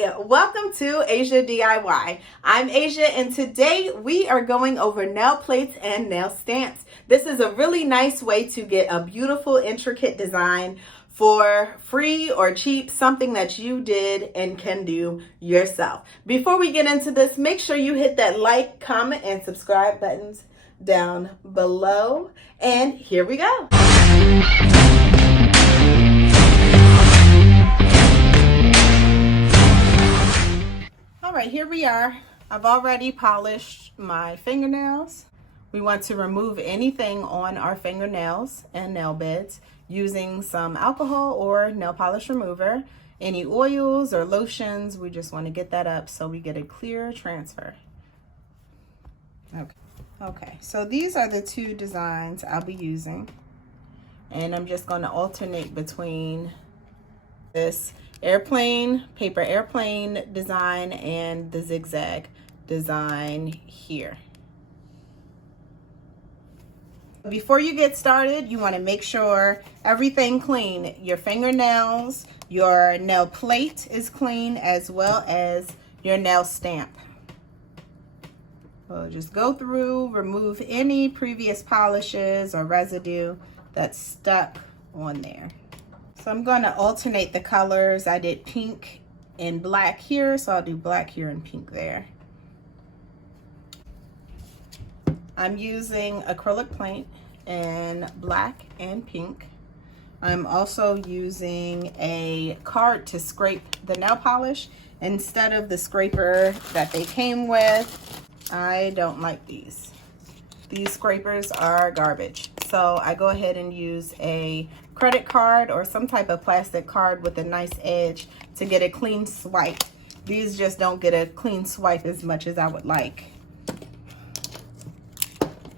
Hey, welcome to Asia DIY. I'm Asia and today we are going over nail plates and nail stamps. This is a really nice way to get a beautiful intricate design for free or cheap, something that you did and can do yourself. Before we get into this, make sure you hit that like, comment, and subscribe buttons down below. And here we go. All right, here we are. I've already polished my fingernails. We want to remove anything on our fingernails and nail beds using some alcohol or nail polish remover. Any oils or lotions, we just want to get that up so we get a clear transfer. Okay, so these are the two designs I'll be using. And I'm just going to alternate between this paper airplane design and the zigzag design here. Before you get started, you want to make sure everything clean. Your fingernails, your nail plate is clean, as well as your nail stamp. So just go through, remove any previous polishes or residue that's stuck on there. So I'm going to alternate the colors. I did pink and black here, so I'll do black here and pink there. I'm using acrylic paint in black and pink. I'm also using a card to scrape the nail polish instead of the scraper that they came with. I don't like these. These scrapers are garbage. So I go ahead and use a credit card or some type of plastic card with a nice edge to get a clean swipe. These just don't get a clean swipe as much as I would like.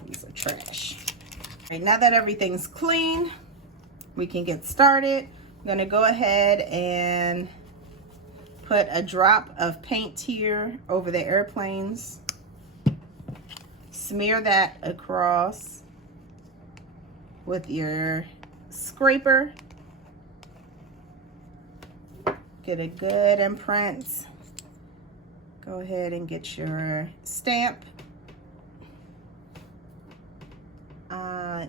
These are trash. All right, now that everything's clean, we can get started. I'm gonna go ahead and put a drop of paint here over the airplanes. Smear that across with your scraper. Get a good imprint. Go ahead and get your stamp.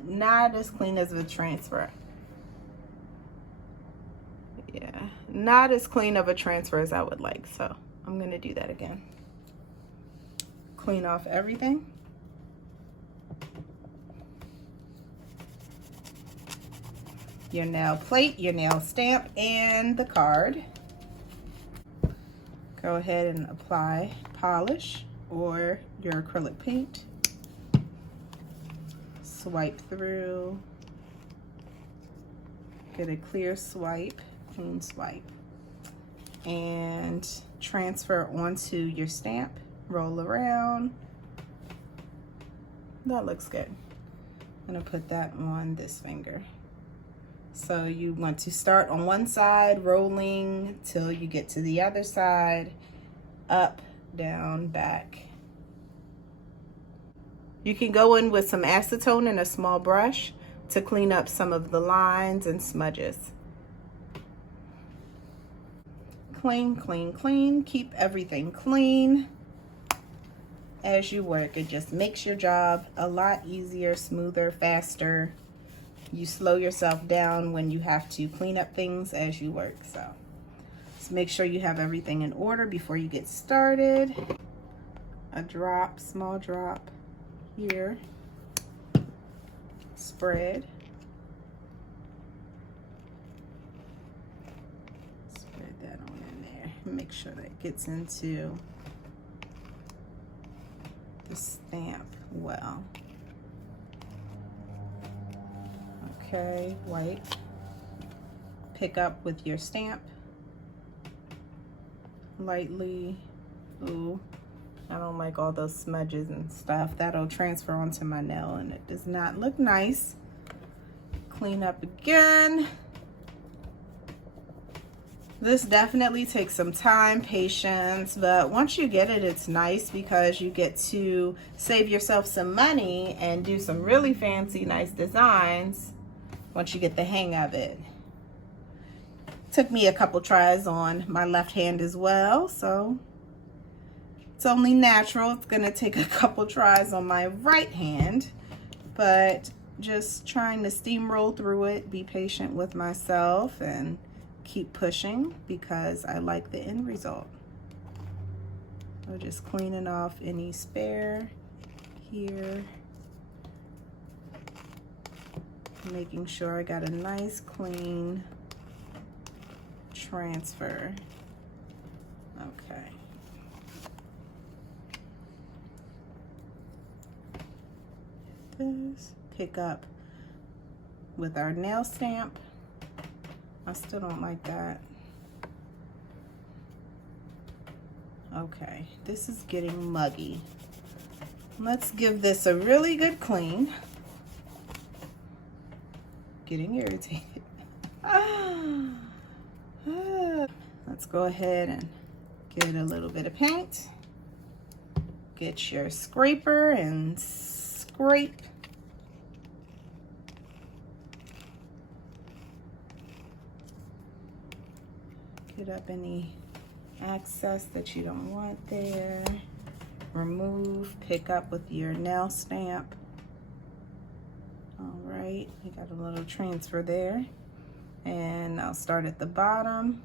Not as clean as the transfer. Yeah, not as clean of a transfer as I would like, so I'm gonna do that again. Clean off everything. Your nail plate, your nail stamp, and the card. Go ahead and apply polish or your acrylic paint. Swipe through. Get a clear swipe, clean swipe. And transfer onto your stamp. Roll around. That looks good. I'm gonna put that on this finger. So you want to start on one side, rolling till you get to the other side, up, down, back. You can go in with some acetone and a small brush to clean up some of the lines and smudges. Clean, clean, clean. Keep everything clean as you work. It just makes your job a lot easier, smoother, faster. You slow yourself down when you have to clean up things as you work. So just make sure you have everything in order before you get started. A drop, small drop here. Spread. Spread that on in there. Make sure that gets into the stamp well. Okay, wipe. Pick up with your stamp. Lightly. Ooh, I don't like all those smudges and stuff. That'll transfer onto my nail and it does not look nice. Clean up again. This definitely takes some time, patience, but once you get it, it's nice because you get to save yourself some money and do some really fancy, nice designs once you get the hang of it. Took me a couple tries on my left hand as well, so it's only natural. It's gonna take a couple tries on my right hand, but just trying to steamroll through it, be patient with myself, and keep pushing because I like the end result. So just cleaning off any spare here. Making sure I got a nice clean transfer. Okay. This, pick up with our nail stamp. I still don't like that. Okay, this is getting muggy. Let's give this a really good clean. Getting irritated. Let's go ahead and get a little bit of paint. Get your scraper and scrape. Get up any excess that you don't want there. Remove, pick up with your nail stamp. All right, you got a little transfer there. And I'll start at the bottom,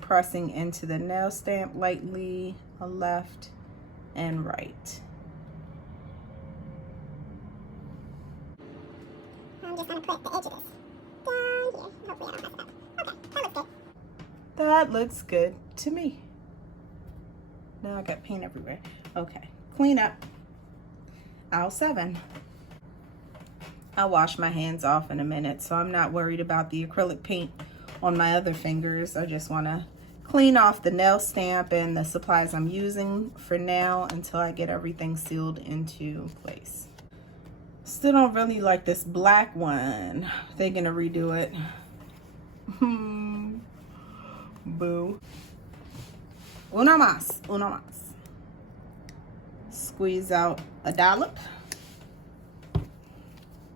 pressing into the nail stamp lightly, a left and right. I'm just gonna put the edge of this down here. Hopefully I don't mess it up. Okay, that looks good. That looks good to me. Now I got paint everywhere. Okay, clean up. Aisle 7. I'll wash my hands off in a minute, so I'm not worried about the acrylic paint on my other fingers. I just want to clean off the nail stamp and the supplies I'm using for now until I get everything sealed into place. Still don't really like this black one. Thinking to redo it. Boo. Uno mas, uno mas. Squeeze out a dollop.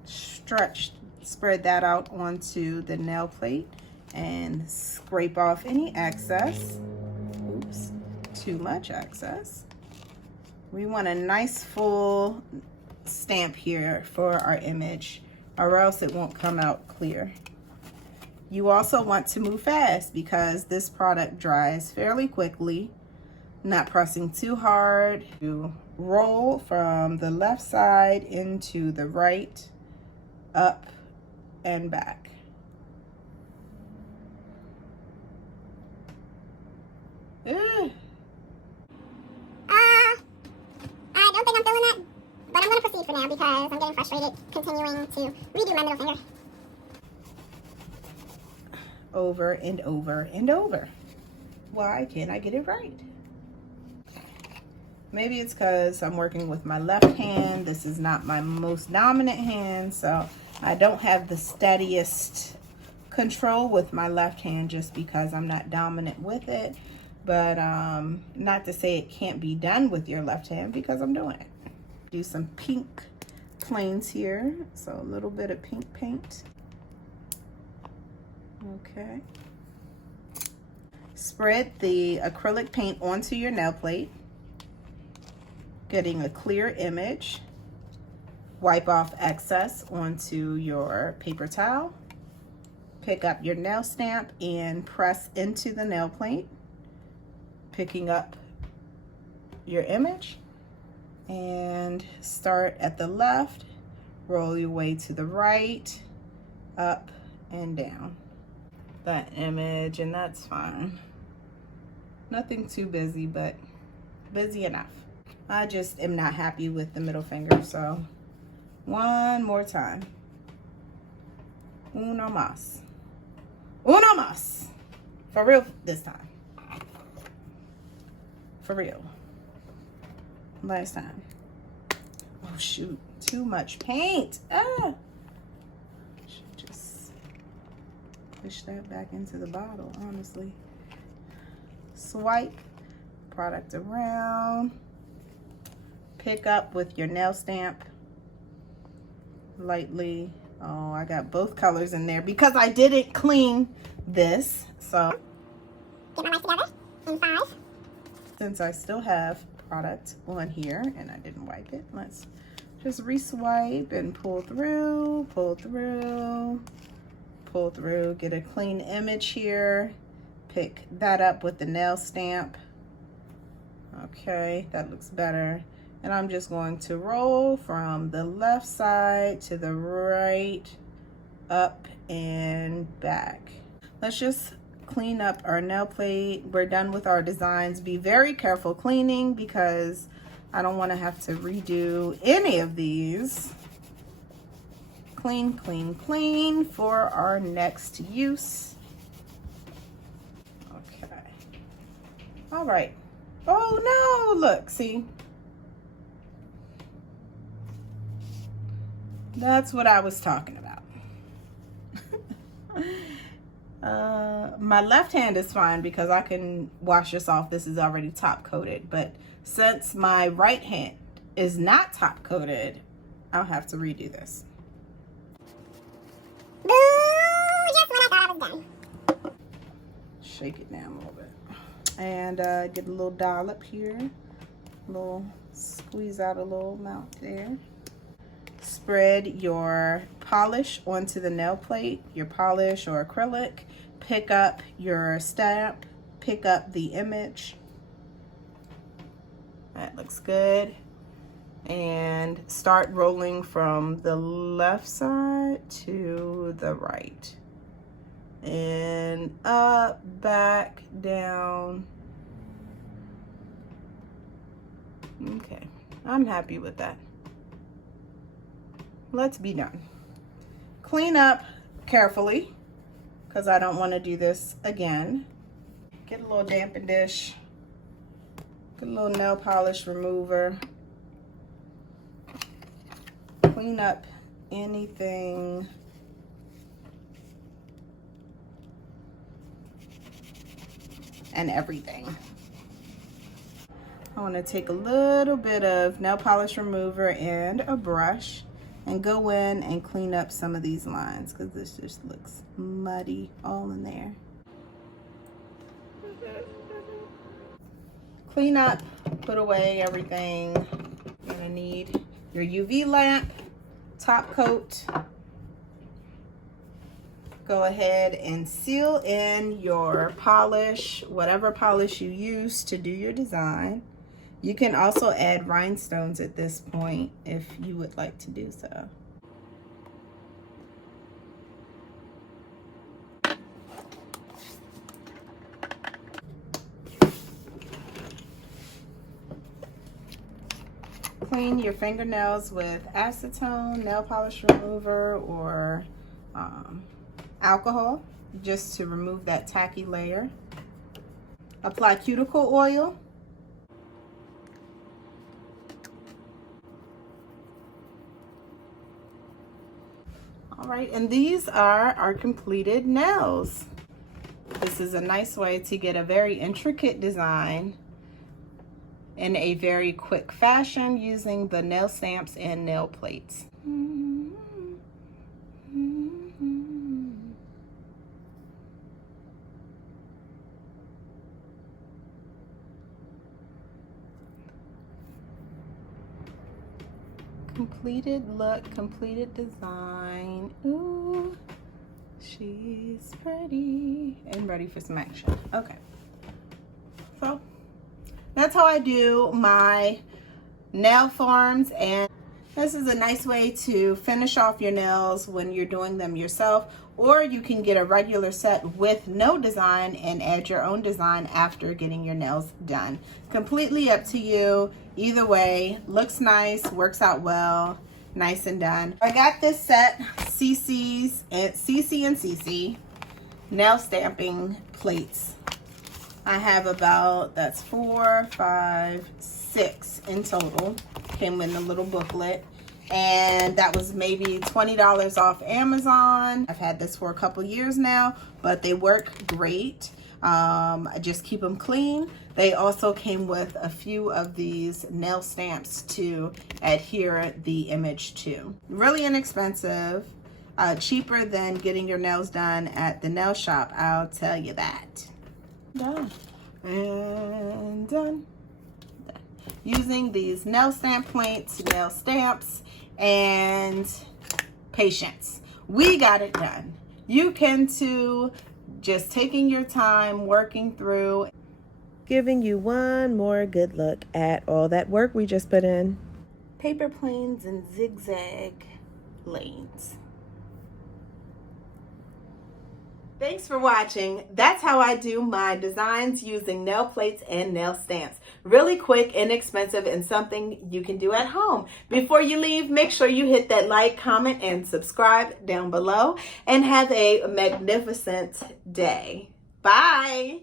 Stretch, spread that out onto the nail plate and scrape off any excess. Oops, too much excess. We want a nice full stamp here for our image, or else it won't come out clear. You also want to move fast because this product dries fairly quickly. Not pressing too hard. You roll from the left side into the right, up and back. I don't think I'm feeling that, but I'm going to proceed for now because I'm getting frustrated continuing to redo my middle finger. Over and over and over. Why can't I get it right? Maybe it's because I'm working with my left hand. This is not my most dominant hand, so I don't have the steadiest control with my left hand just because I'm not dominant with it. But not to say it can't be done with your left hand, because I'm doing it. Do some pink planes here, so a little bit of pink paint. Okay. Spread the acrylic paint onto your nail plate, getting a clear image. Wipe off excess onto your paper towel. Pick up your nail stamp and press into the nail plate, picking up your image, and start at the left, roll your way to the right, up and down. That image, and that's fine. Nothing too busy, but busy enough. I just am not happy with the middle finger, so one more time. Uno mas. Uno mas. For real this time. For real. Last time. Oh shoot, too much paint. Ah. Should just push that back into the bottle, honestly. Swipe product around. Pick up with your nail stamp. Lightly Oh, I got both colors in there because I didn't clean this. So Get my life together in 5. since I still have product on here and I didn't wipe it, let's just re-swipe and pull through, pull through, pull through, get a clean image here. Pick that up with the nail stamp. Okay, that looks better. And I'm just going to roll from the left side to the right, up and back. Let's just clean up our nail plate. We're done with our designs. Be very careful cleaning because I don't want to have to redo any of these. Clean, clean, clean for our next use. Okay. All right. Oh no, look, see? That's what I was talking about. My left hand is fine because I can wash this off. This is already top coated, but since my right hand is not top coated, I'll have to redo this. Boo! Just when I thought I was done. Shake it down a little bit. And get a little dollop here. A little, squeeze out a little amount there. Spread your polish onto the nail plate, your polish or acrylic. Pick up your stamp, pick up the image. That looks good. And start rolling from the left side to the right. And up, back, down. Okay, I'm happy with that. Let's be done. Clean up carefully because I don't want to do this again. Get a little dampen dish. Get a little nail polish remover. Clean up anything and everything. I want to take a little bit of nail polish remover and a brush and go in and clean up some of these lines because this just looks muddy all in there. Clean up, put away everything. You're gonna need your UV lamp, top coat. Go ahead and seal in your polish, whatever polish you use to do your design. You can also add rhinestones at this point if you would like to do so. Clean your fingernails with acetone, nail polish remover, or alcohol, just to remove that tacky layer. Apply cuticle oil. All right, and these are our completed nails. This is a nice way to get a very intricate design in a very quick fashion using the nail stamps and nail plates. Completed look, completed design. Ooh, she's pretty and ready for some action. Okay, so that's how I do my nail forms, and this is a nice way to finish off your nails when you're doing them yourself, or you can get a regular set with no design and add your own design after getting your nails done. Completely up to you. Either way, looks nice, works out well, nice and done. I got this set, Cici and Cici nail stamping plates. I have about, that's 4, 5, 6 in total. Came in the little booklet. And that was maybe $20 off Amazon. I've had this for a couple years now, but they work great. I just keep them clean. They also came with a few of these nail stamps to adhere the image to. Really inexpensive. cheaper than getting your nails done at the nail shop. I'll tell you that. Done. And done. Using these nail stamp points, nail stamps, and patience. We got it done. You can too, just taking your time, working through. Giving you one more good look at all that work we just put in. Paper planes and zigzag lanes. Thanks for watching. That's how I do my designs using nail plates and nail stamps. Really quick, inexpensive, and something you can do at home. Before you leave, make sure you hit that like, comment, and subscribe down below. And have a magnificent day. Bye.